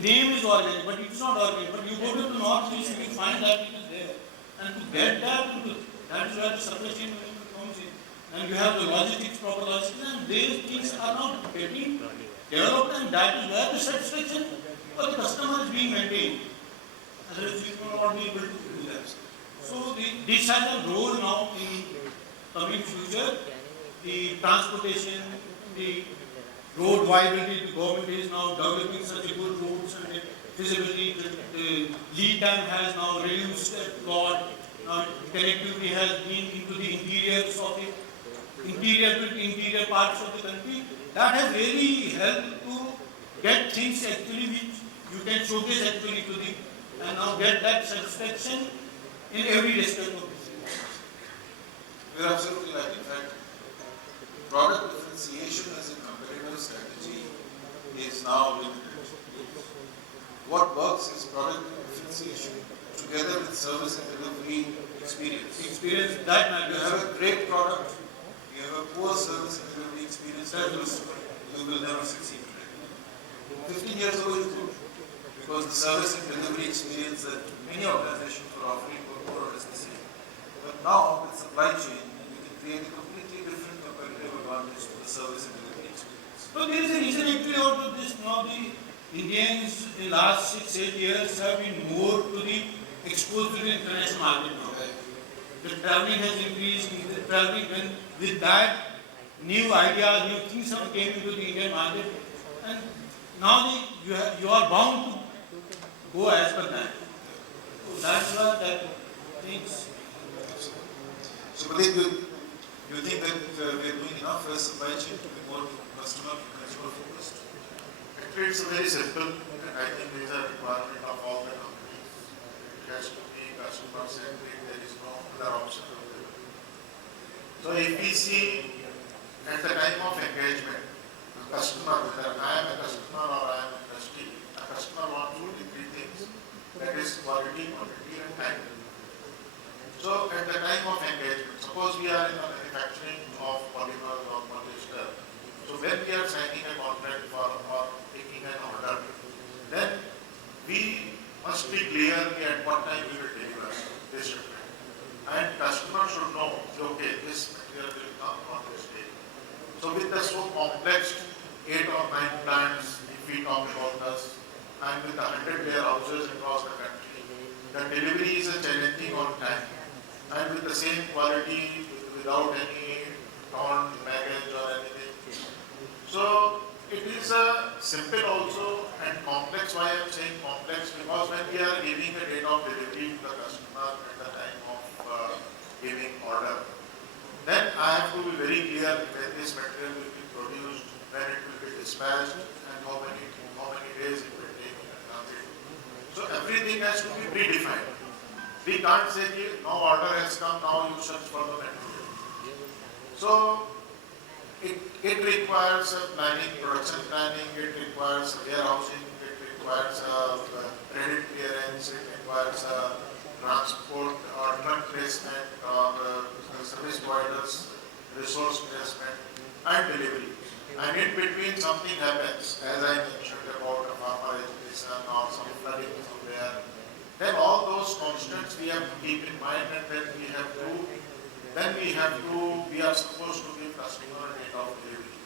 name is organic, but it is not organic. But you go to the northeast, you will find that it is there. And to get that, that is where the supply chain management comes in. And you have the logistics, proper logistics, and these things are not getting developed, and that is where the satisfaction for the customer is being maintained. Otherwise, you will not be able to do that. So this has a role now in coming future. The transportation, the road viability, the government is now developing such good roads and feasibility. The lead time has now reduced a lot. Now connectivity has been into the interiors of the interior parts of the country. That has really helped to get things actually which you can showcase actually to the, and now get that satisfaction in every respect of business. You are absolutely right. In fact, product differentiation as a competitive strategy is now limited. What works is product differentiation together with service and delivery experience. Experience that matters. You have a great product, you have a poor service and delivery experience, you will never succeed today. 15 years ago you could, because the service and delivery experience that many organizations were offering were more or less the same. But now with supply chain, we can create a completely different competitive advantage to the service and delivery experience. So there is a reason actually out of this. Now the Indians in the last 6-8 years have been more to the exposed to the international market now. The traveling has increased, the traveling, and with that new ideas, new things have came into the Indian market, and now you are bound to go as per that. So that's what that things. So Pradeep, you think that we are doing enough as supply chain to be more customer focused? Actually, it's very simple, and I think it is a requirement of all the companies. It has to be customer centric, there is no other option. So if we see at the time of engagement, a customer, whether I am a customer or I am an industry, a customer wants only three things, that is quality, quantity and time. So at the time of engagement, suppose we are in the manufacturing of polymers or polyester, so when we are signing a contract for or taking an order, then we must be clear at what time we will deliver this shipment. And customer should know, okay, this material will come on this day. So with the so complex 8 or 9 plants, if we talk about us, and with the 100 warehouses across the country, the delivery is a challenging on time. And with the same quality, without any torn baggage or anything. So it is a simple also and complex. Why I am saying complex? Because when we are giving a date of delivery to the customer at the time of giving order, then I have to be very clear when this material will be produced, when it will be dispatched, and how many days it will take in transit. So everything has to be predefined. We can't say no order has come, now you search for the material. So it requires a planning, production planning, it requires warehousing, it requires credit clearance, it requires transport or truck placement or service providers, resource placement and delivery. And in between something happens, as I mentioned about a farmer education or some flooding somewhere, then all those constants we have to keep in mind, and then we are supposed to give customer a date of delivery.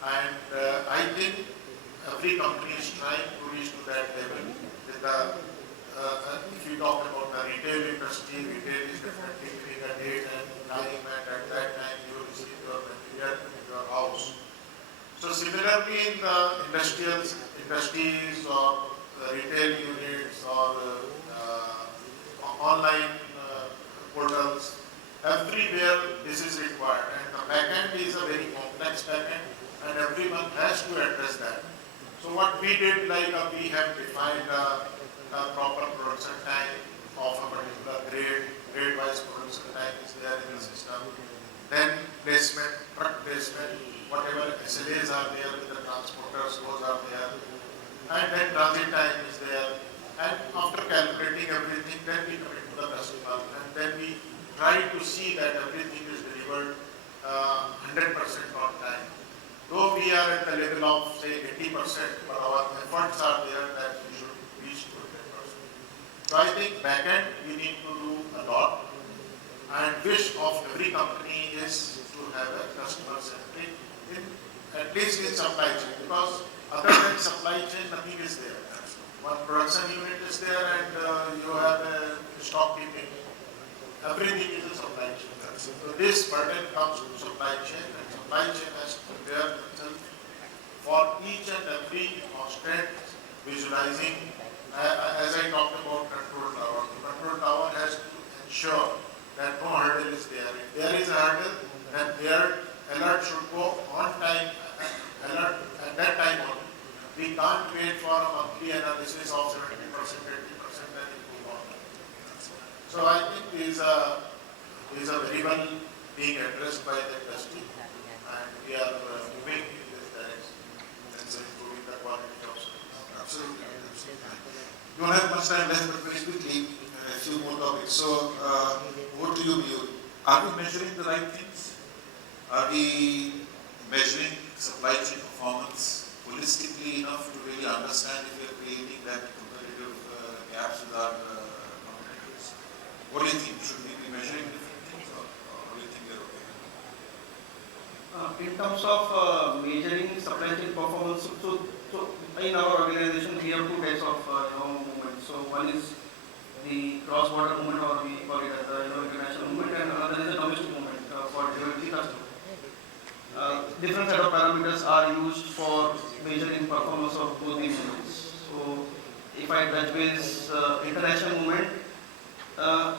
And I think every company is trying to reach to that level. With if you talk about the retail industry, retail is definitely giving a date and time, and at that time you will receive your material in your house. So similarly in the industries or retail units or online portals, everywhere this is required, and the backend is a very complex backend, and everyone has to address that. So what we did, like we have defined a proper production time of a particular grade-wise production time is there in the system. Then placement, truck placement, whatever SLAs are there with the transporters, those are there. And then transit time is there. And after calculating everything, then we commit to the customer. And then we try to see that everything is delivered 100% on time. Though we are at the level of say 80%, but our efforts are there that we should reach to 100%. So I think backend we need to do a lot, and wish of every company is to have a customer centric, at least in supply chain, because other than supply chain nothing is there. One production unit is there, and you have a stock keeping. Everything is a supply chain. So this burden comes to supply chain, and supply chain has to prepare themselves for each and every constant visualizing. As I talked about control tower, the control tower has to ensure that no hurdle is there. If there is a hurdle, then their alert should go on time, alert at that time only. We can't wait for a monthly analysis of 70%, 80%, then it move on. So I think these are very well being addressed by the industry, and we are moving in this direction. That's improving the quality of service. Absolutely. You don't have much time left, but very quickly, a few more topics. So, over to you, Mayur. Are we measuring the right things? Are we measuring supply chain performance holistically enough to really understand if we are creating that competitive gaps with our competitors? What do you think? Should we be measuring different things, or do you think they're okay? In terms of measuring supply chain performance, so in our organization we have two types of movements. So one is the cross-border movement, or we call it as the international movement, and another is the domestic movement for delivery customer. Different set of parameters are used for measuring performance of both the movements. So if I touch base international movement,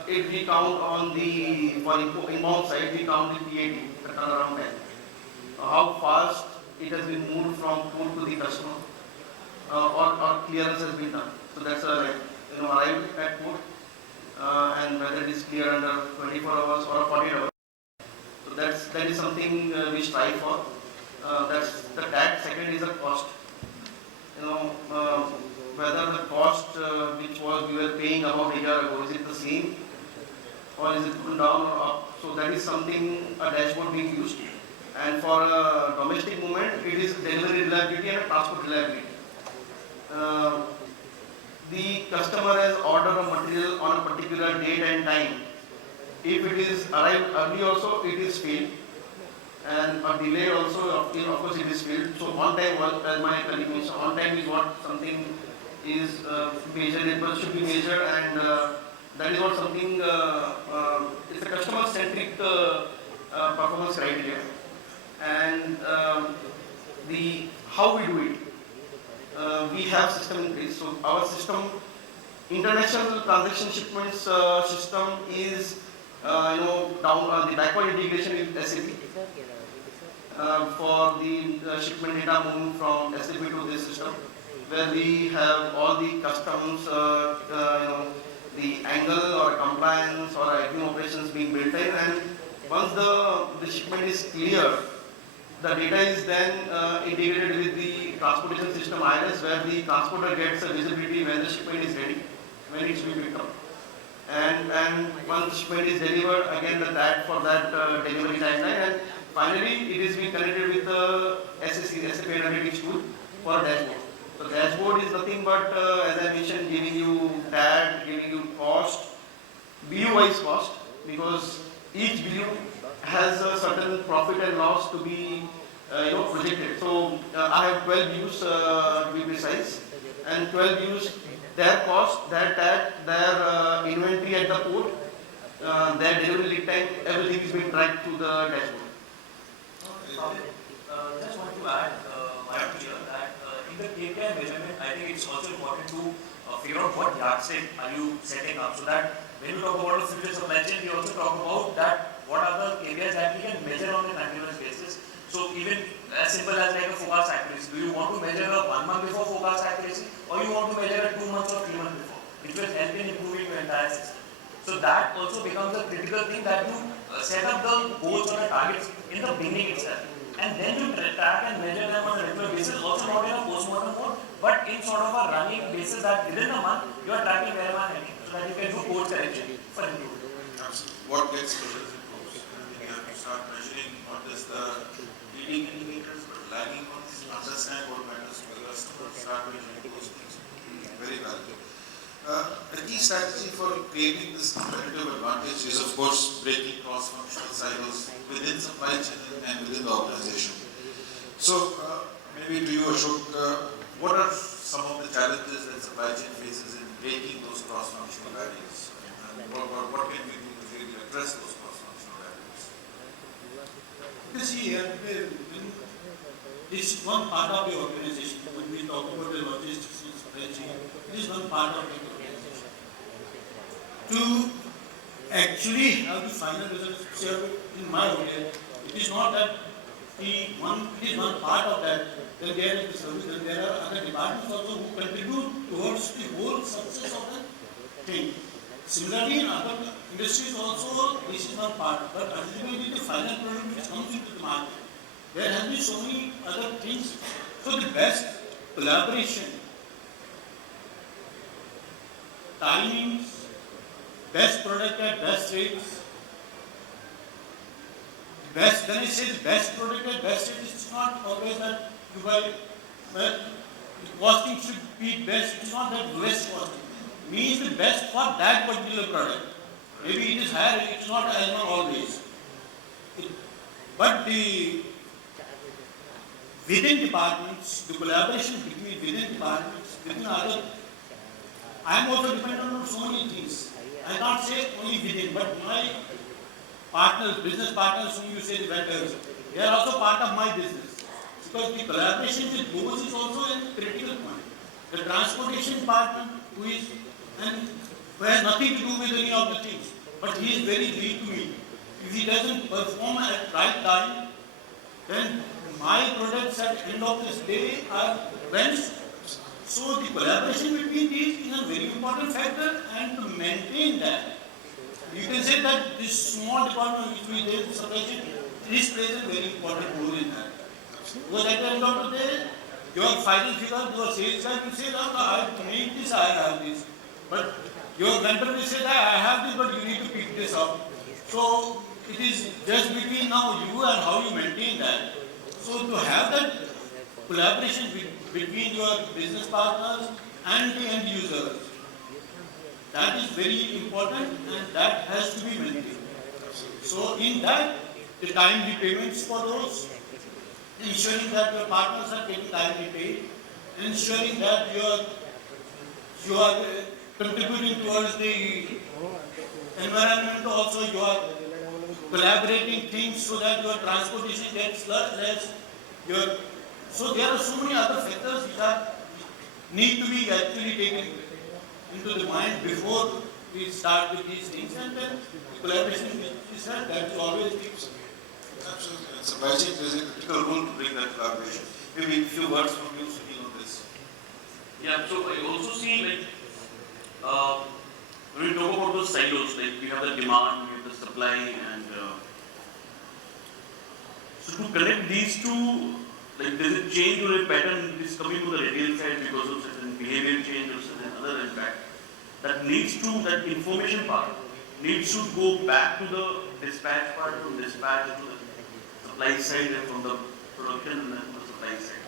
if we count on the for inbound side, we count the PAT, the turnaround time. How fast it has been moved from port to the customer, or clearance has been done. So that's arrived at port, and whether it is cleared under 24 hours or 48 hours. So that is something we strive for. That's the tag. Second is the cost. Whether the cost which we were paying about a year ago, is it the same, or is it gone down or up? So that is something, a dashboard being used. And for a domestic movement, it is delivery reliability and transport reliability. The customer has ordered a material on a particular date and time. If it is arrived early also, it is failed. And a delay also, of course, it is failed. So on time, as my colleague mentioned, on time is what something is measured, it should be measured, and that is what something, it's a customer-centric performance criteria. And how we do it, we have system in place. So our system, international transaction shipments system is down the backward integration with SAP for the shipment data moving from SAP to this system, where we have all the customs, the angle or compliance or item operations being built in, and once the shipment is clear, the data is then integrated with the transportation system IRS, where the transporter gets a visibility when the shipment is ready, when it should be picked up. And once the shipment is delivered, again the tag for that delivery timeline, and finally it is being connected with the SAP analytics tool for a dashboard. So dashboard is nothing but, as I mentioned, giving you that, giving you cost, BU wise cost, because each BU has a certain profit and loss to be projected. So I have 12 BUs to be precise, and 12 BUs, their cost, their inventory at the port, their delivery lead time, everything is being tracked through the dashboard. Just want to add one here that in the KPI measurement, I think it's also important to figure out what yardstick are you setting up, so that when we talk about a future supply chain, we also talk about that what are the KPIs that we can measure on a continuous basis. So even as simple as like a forecast accuracy, do you want to measure a 1 month before forecast accuracy, or you want to measure a 2 months or 3 months before, which will help in improving your entire system. So that also becomes a critical thing, that you set up the goals or the targets in the beginning itself, and then you track and measure them on a regular basis, also not in a post-mortem mode, but in sort of a running basis, that within a month you are tracking where am I heading, so that you can do course correction for improvement. What gets measured improves. You have to start measuring not just the leading indicators, but lagging ones, understand what matters to the customer, start measuring those things. Very valuable. A key strategy for creating this competitive advantage is, of course, breaking cross-functional silos within supply chain and within the organization. So, maybe to you, Ashok, what are some of the challenges that supply chain faces in breaking those cross-functional barriers? And what can we do to really address those cross-functional barriers? You see, this is one part of the organization. When we talk about the logistics and supply chain, it is one part of the organization. To actually have the final results, in my opinion, it is not that it is one part of that. Then there is the service, then there are other departments also who contribute towards the whole success of the thing. Similarly, in other industries also, this is one part, but ultimately the final product which comes into the market, there have been so many other things. So the best collaboration, timings, best product at best rates, best, when I say the best product at best rates, it's not always that you buy, well, the costing should be best, it's not that lowest costing. Means the best for that particular product. Maybe it is higher, it's not as much always. But within departments, the collaboration within departments, within other, I am also dependent on so many things. I can't say only within, but my partners, business partners whom you say the vendors, they are also part of my business. Because the collaboration with those is also a critical point. The transportation partner who is, and who has nothing to do with any of the things, but he is very weak to me. If he doesn't perform at right time, then my products at the end of this day are vanished. So the collaboration between these is a very important factor, and to maintain that, you can say that this small department which we did, supply chain, this plays a very important role in that. Because at the end of the day, your final figure, your sales guy will say, I made this, I have this. But your vendor will say that I have this, but you need to pick this up. So it is just between now you and how you maintain that. So to have that collaboration between your business partners and the end users, that is very important, and that has to be maintained. So in that, the timely payments for those, ensuring that your partners are getting timely paid, ensuring that you are contributing towards the environment, also you are collaborating things so that your transportation gets less. So there are so many other factors which need to be actually taken into the mind before we start with these things, and then collaboration is that is always fixed. Absolutely. And supply chain plays a critical role to bring that collaboration. Maybe a few words from you, Sunil, on this. Yeah, so I also see like when we talk about those silos, like we have the demand, we have the supply, and so to connect these two, like there's a change or a pattern is coming to the retail side because of certain behavior change or certain other impact that needs to, that information part needs to go back to the dispatch part, from dispatch to the supply side, and from the production and then to the supply side.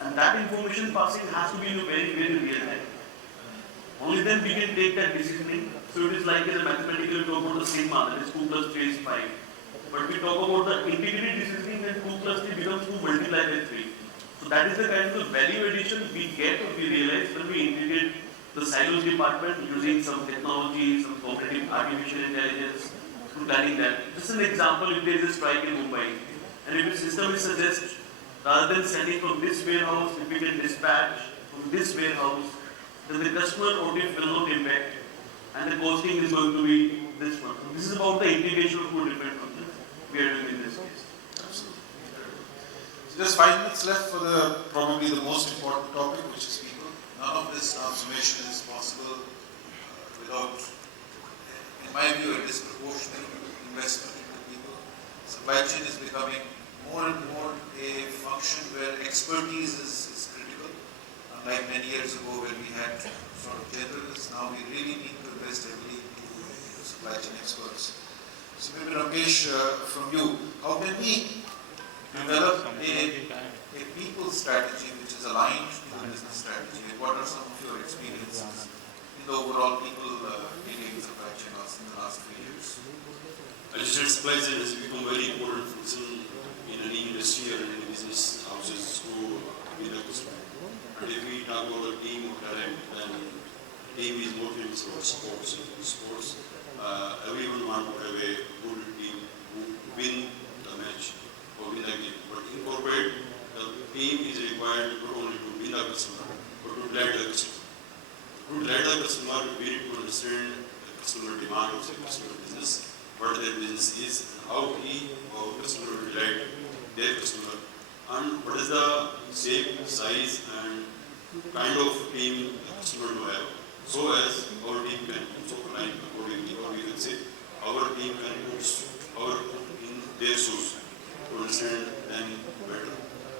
And that information passing has to be in a very, very real time. Only then we can take that decision. So it is like as a mathematical, we talk about the sigma, that is 2 plus 3 is 5. But we talk about the integrated decisioning, then 2 plus 3 becomes 2 multiplied by 3. So that is the kind of value addition we get or we realize when we integrate the silos department using some technology, some cognitive artificial intelligence to planning that. Just an example, if there is a strike in Mumbai, and if the system is suggest, rather than sending from this warehouse, if we can dispatch from this warehouse, then the customer audit will not impact, and the costing is going to be this one. So this is about the integration of two different functions we are doing in this case. Absolutely. So just 5 minutes left for the probably the most important topic, which is people. None of this transformation is possible without, in my view, a disproportionate investment into people. Supply chain is becoming more and more a function where expertise is critical. Unlike many years ago when we had sort of generalists, now we really need to invest heavily into supply chain experts. So maybe Ramkesh, from you, how can we develop a people strategy which is aligned to the business strategy? What are some of your experiences in the overall people dealing with supply chain in the last few years? As you said, supply chain has become very important function in any industry or in any business houses to be the customer. And if we talk about a team of talent, then team is more famous for sports. In sports, everyone wants to have a good team who win the match or win the game. But in corporate, the team is required not only to win the customer, but to delight the customer. To delight the customer, we need to understand the customer demand of the customer business, what their business is, and how our customer will delight their customer, and what is the shape, size, and kind of team the customer will have, so as our team can also align accordingly, or we can say our team can put our in their shoes to understand them better.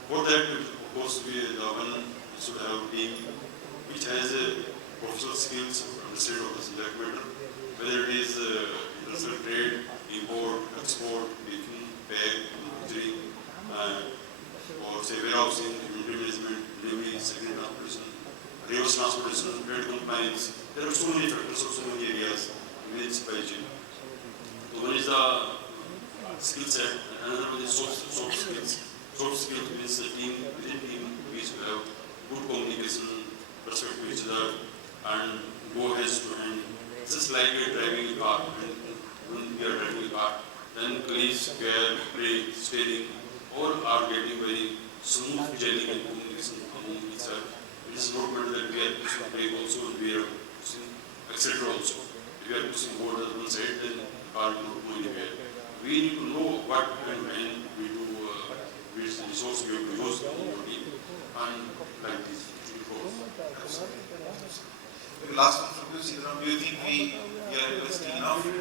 For that, of course, the one should have a team which has professional skills to understand of the subject matter, whether it is international trade, import, export, making, bag, manufacturing, or say warehousing, inventory management, delivery, secondary transportation, reverse transportation, trade compliance. There are so many factors or so many areas within supply chain. So one is the skill set, and another one is soft skills. Soft skills means the team, within team, we should have good communication, respect to each other, and go hands to hand. Just like you're driving a car, and when we are driving a car, then colleagues, care, brake, steering, all are getting very smooth gelling and communication among each other. It is not meant that we are pushing brake also, and we are pushing accelerator also. If we are pushing board on one side, then the car will not go anywhere. We need to know what and when we do, which resource we have to use in our team, and like this. Maybe last one from you, Seetharam. Do you think we are investing enough in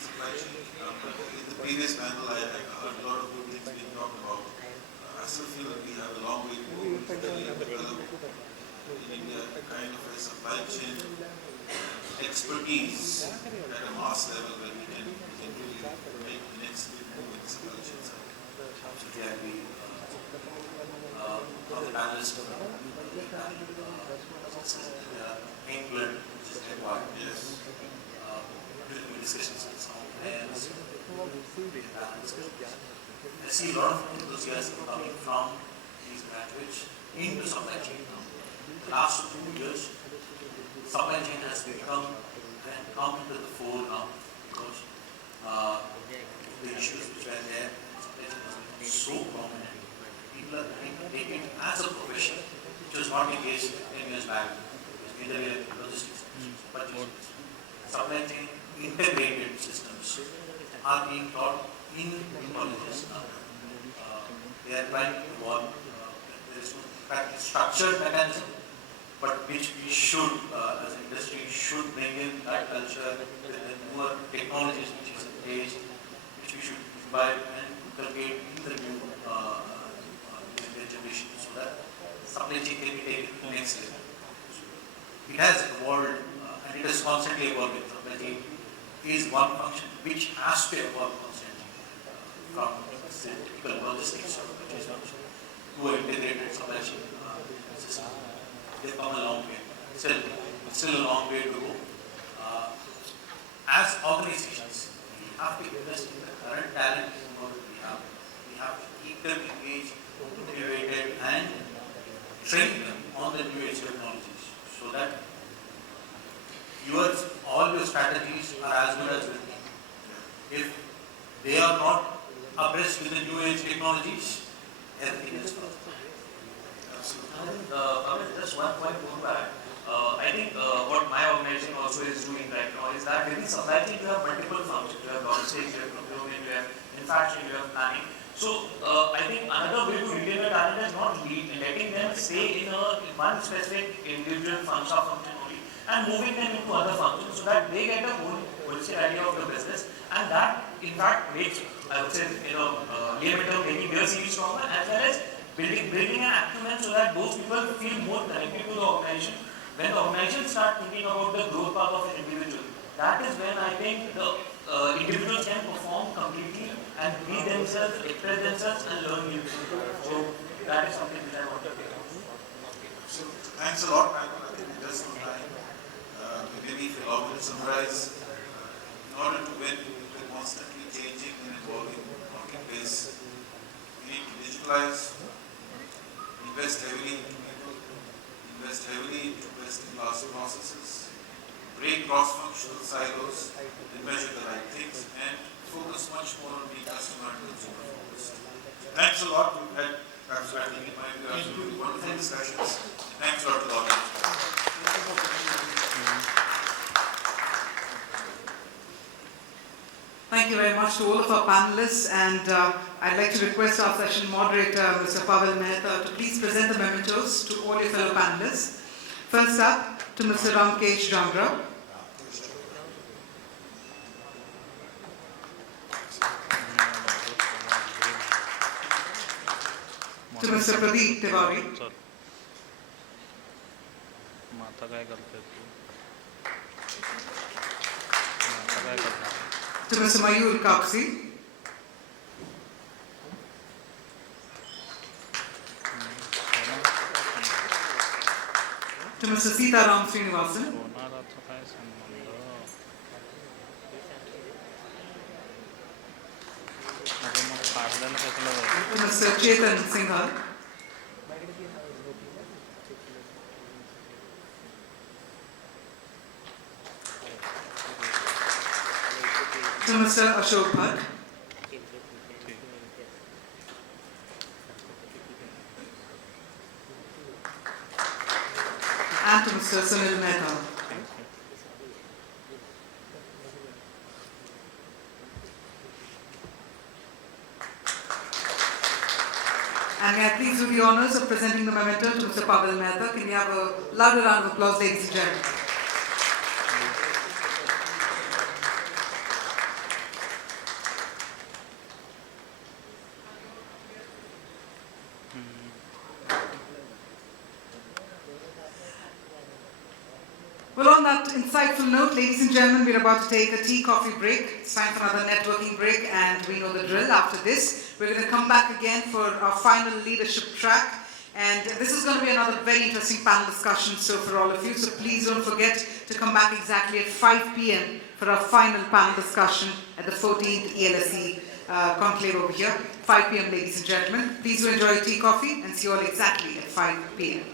supply chain? In the previous panel, I heard a lot of good things being talked about. I still feel that we have a long way to go to develop in India a kind of a supply chain expertise at a mass level where we can really make the next big move in the supply chain side. Absolutely agree. From the panelists, England, which is required. Yes. During discussions with some players, I see a lot of enthusiasm coming from these graduates into supply chain now. The last 2 years, supply chain has become and come into the fore now because the issues which were there, supply chain has become so prominent. People are trying to take it as a profession, which was not the case 10 years back. Integrated logistics, supply chain integrated systems are being taught in colleges now. They are trying to evolve. There is no structured mechanism, but which we should, as an industry, should bring in that culture with the newer technologies which is in place, which we should imbibe and inculcate in the new generation so that supply chain can be taken to the next level. It has evolved and it is constantly evolving. Supply chain is one function which has to evolve constantly from typical logistics or purchase function to an integrated supply chain system. They've come a long way. Still a long way to go. As organizations, we have to invest in the current talent we have. We have to keep them engaged, motivated, and train them on the new age technologies so that all your strategies are as good as winning. If they are not abreast with the new age technologies, everything is lost. Pavel, just one point to add. I think what my organization also is doing right now is that within supply chain you have multiple functions. You have logistics, you have procurement, you have manufacturing, you have planning. So I think another way to retain the talent is not letting them stay in one specific individual function only and moving them into other functions so that they get a more holistic idea of the business, and that in fact makes, I would say, near term making their CV stronger, as well as building an acumen so that those people feel more connected to the organization. When the organization start thinking about the growth path of an individual, that is when I think the individuals can perform completely and be themselves, express themselves and learn new things. So that is something that I want to do. So thanks a lot, Michael. I think we just on time. Maybe if you allow me to summarize, in order to win in a constantly changing and evolving marketplace, we need to digitalize, invest heavily into people, invest heavily into best-in-class processes, break cross-functional silos, and measure the right things, and focus much more on being customer and consumer focused. Thanks a lot. We've had, perhaps I think it might be absolutely wonderful discussions. Thanks a lot to the audience. Thank you very much to all of our panelists, and I'd like to request our session moderator, Mr. Pavel Mehta, to please present the mementos to all your fellow panelists. First up, to Mr. Ramkesh Jangra. To Mr. Pradeep Tewari. To Mr. Mayur Kapasi. To Mr. Seetharam Srinivasan. To Mr. Chetan Singhal. To Mr. Ashok Bhat. And to Mr. Sunil Mehta. And may I please do the honors of presenting the memento to Mr. Pavel Mehta. Can we have a louder round of applause, ladies and gentlemen? Well, on that insightful note, ladies and gentlemen, we're about to take a tea-coffee break. It's time for another networking break, and we know the drill. After this, we're going to come back again for our final leadership track. And this is going to be another very interesting panel discussion for all of you. So please don't forget to come back exactly at 5 p.m. for our final panel discussion at the 14th ELSC conclave over here. 5 p.m. ladies and gentlemen. Please do enjoy your tea, coffee, and see you all exactly at 5 p.m.